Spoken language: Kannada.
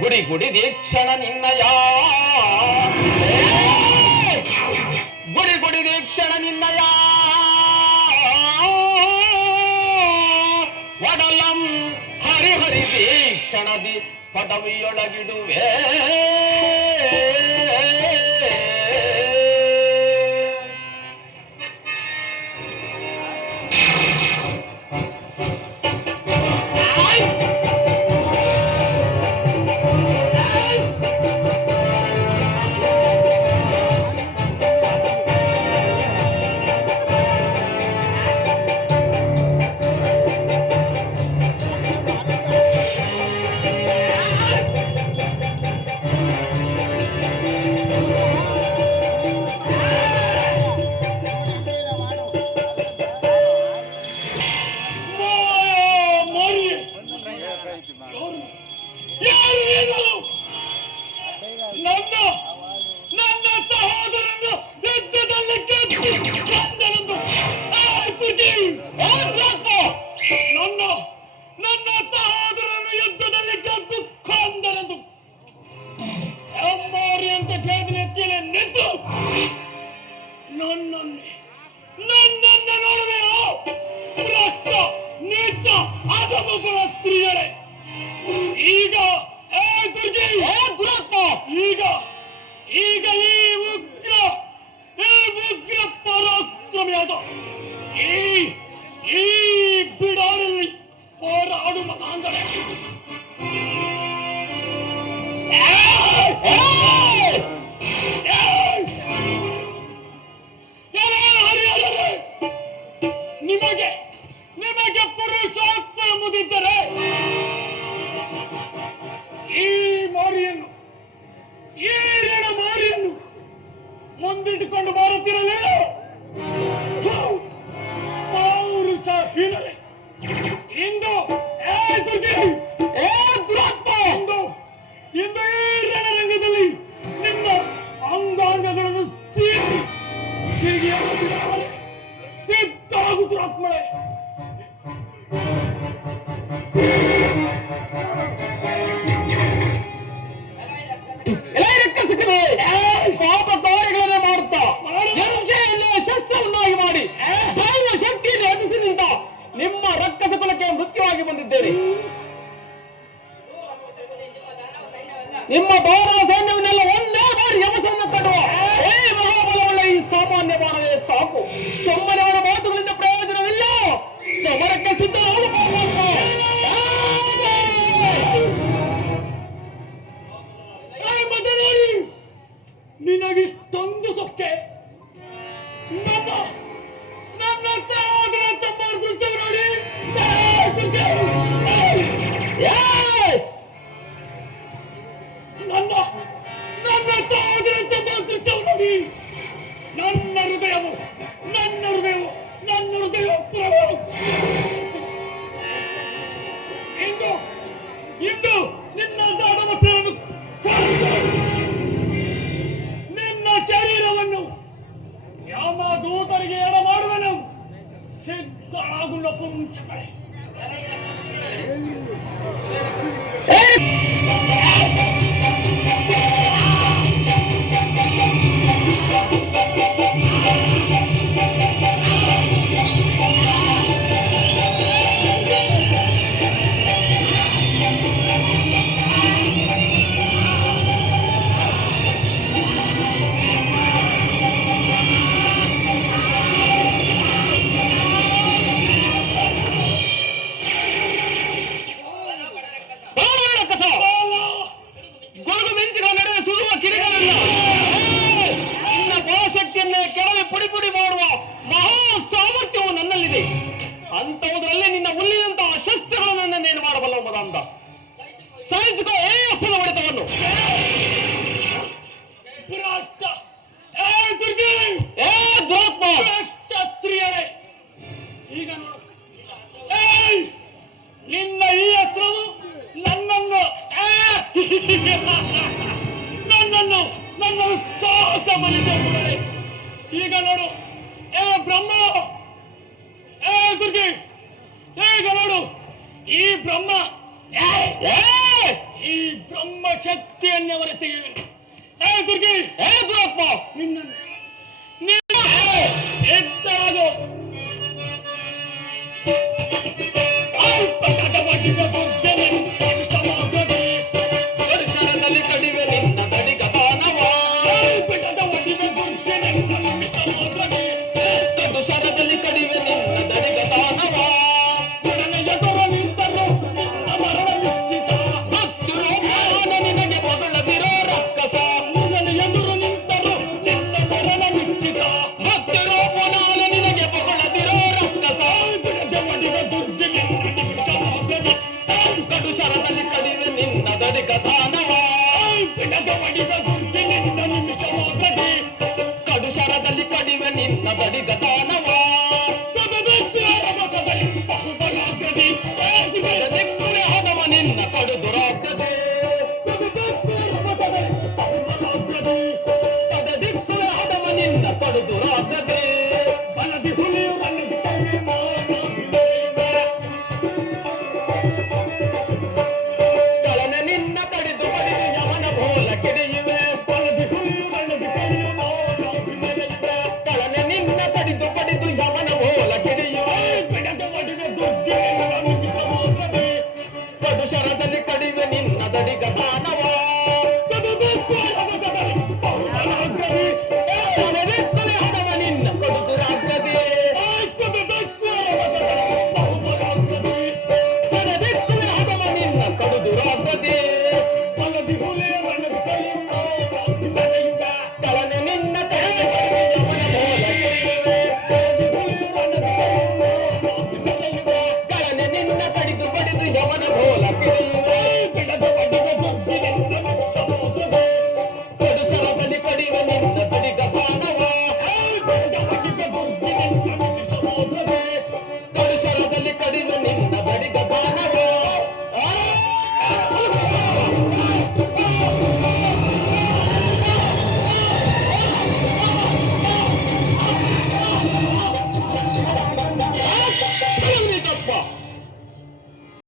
ಗುಡಿ ಗುಡಿ ದೀಕ್ಷಣ ನಿನ್ನಯ ಗುಡಿ ಗುಡಿ ದೀಕ್ಷಣ ನಿನ್ನಯ ವಡಲಂ ಹರಿ ಹರಿ ದೀಕ್ಷಣದಿ ಪದವಿಯೊಳಗಿಡುವೆ ಈಗ ಈಗ ಈ ಉಗ್ರ ಪರಾಕ್ರಮಿಯಾದ ಈ ಬಿಡಾರಲ್ಲಿ ಹೋರಾಡು ಮತಾಂಧರೇ, ನಿಮಗೆ ಪುರುಷಾರ್ಥ ಎಂಬುದಿದ್ದರೆ ಈ ಮಾರಿಯನ್ನು ಈ ರಣ ಮಾರಿಯನ್ನು ಮುಂದಿಟ್ಟುಕೊಂಡು ಬರುತ್ತಿರಲೇ ಪೌರುಷಹೀನರೇ, ಇಂದು ದುರಾತ್ಮ ಇಂದು ಈ ರಣರಂಗದಲ್ಲಿ ನಿಮ್ಮ ಅಂಗಾಂಗಗಳನ್ನು ಸಿದ್ಧಾಗು ದುರಾತ್ಮಳೆ. ಪಾಪ ಕಾರ್ಯಗಳನ್ನು ಮಾಡುತ್ತಾ ಎಂಜೆಯನ್ನು ಶಸ್ತ್ರವನ್ನಾಗಿ ಮಾಡಿ ದೈವ ಶಕ್ತಿಯನ್ನು ಎದುರಿಸಿ ನಿಂತ ನಿಮ್ಮ ರಕ್ಕಸ ಕುಲಕ್ಕೆ ಮೃತ್ಯುವಾಗಿ ಬಂದಿದ್ದೇನೆ. ನಿಮ್ಮ ದಾರುಣ ಸೈನ್ಯವನ್ನೆಲ್ಲ ಒಂದೇ ಬಾರಿ ಯಮಸನ್ನು ಕಟ್ಟುವ ಮಹಾಬಲವುಳ್ಳ ಈ ಸಾಮಾನ್ಯ ಬಾಣವೇ ಸಾಕು. ಈಗ ನೋಡು ಏ ಬ್ರಹ್ಮ, ಏ ದುರ್ಗಿ, ಈಗ ನೋಡು ಈ ಬ್ರಹ್ಮ ಈ ಬ್ರಹ್ಮ ಶಕ್ತಿಯನ್ನೇ ಹೊರತೆಗೆಯುವನು. ಏ ದುರ್ಗಿ, ಏ ದುರಪ್ಪ, ನಿನ್ನನ್ನು ಎದ್ದಾಗೋ ದರ್ಶನದಲ್ಲಿ ಕಡಿವೆ ನಿನ್ನ ದಡಿಗ ದಾನವ, ದರ್ಶನದಲ್ಲಿ ಕಡಿವೆ ನಿನ್ನ ದಡಿಗ ದಾನವ, ನನ್ನ ಎದುರು ನಿಂತರು ಮರಣ ನಿಶ್ಚಿತ, ಮತ್ತು ರೋಮಾನ ನಿನಗೆ ಬದಲದಿರೋ ರಕ್ಕಸ, ನನ್ನ ಎದುರು ನಿಂತರು ನಿನ್ನ ಮರಣ ನಿಶ್ಚಿತ, ಮತ್ತು ರೋಮಾನ ನಿನಗೆ ಬದಲದಿರೋ ರಕ್ಕಸ, ಕಡು ಶರದಲ್ಲಿ ಕಡಿವೆ ನಿನ್ನ ದಡಿಗ ದಾನವ, ಕಡು ಶರದಲ್ಲಿ ಕಡಿವೆ ನಿನ್ನ ದಡಿಗ ದಾನವ, ದಿಕ್ಕುವೆ ಹದವ ನಿನ್ನ ಕಡು ದುರಾಗ್ರದೆ, ಸದ ದಿಕ್ಕುವೆ ಹದವ ನಿನ್ನ ಕಡು ದುರಾಗ್ರದೆ, ಶರದಲ್ಲಿ ಕಡಿವೆ ನಿನ್ನ ದಡಿಗ ದಾನವ,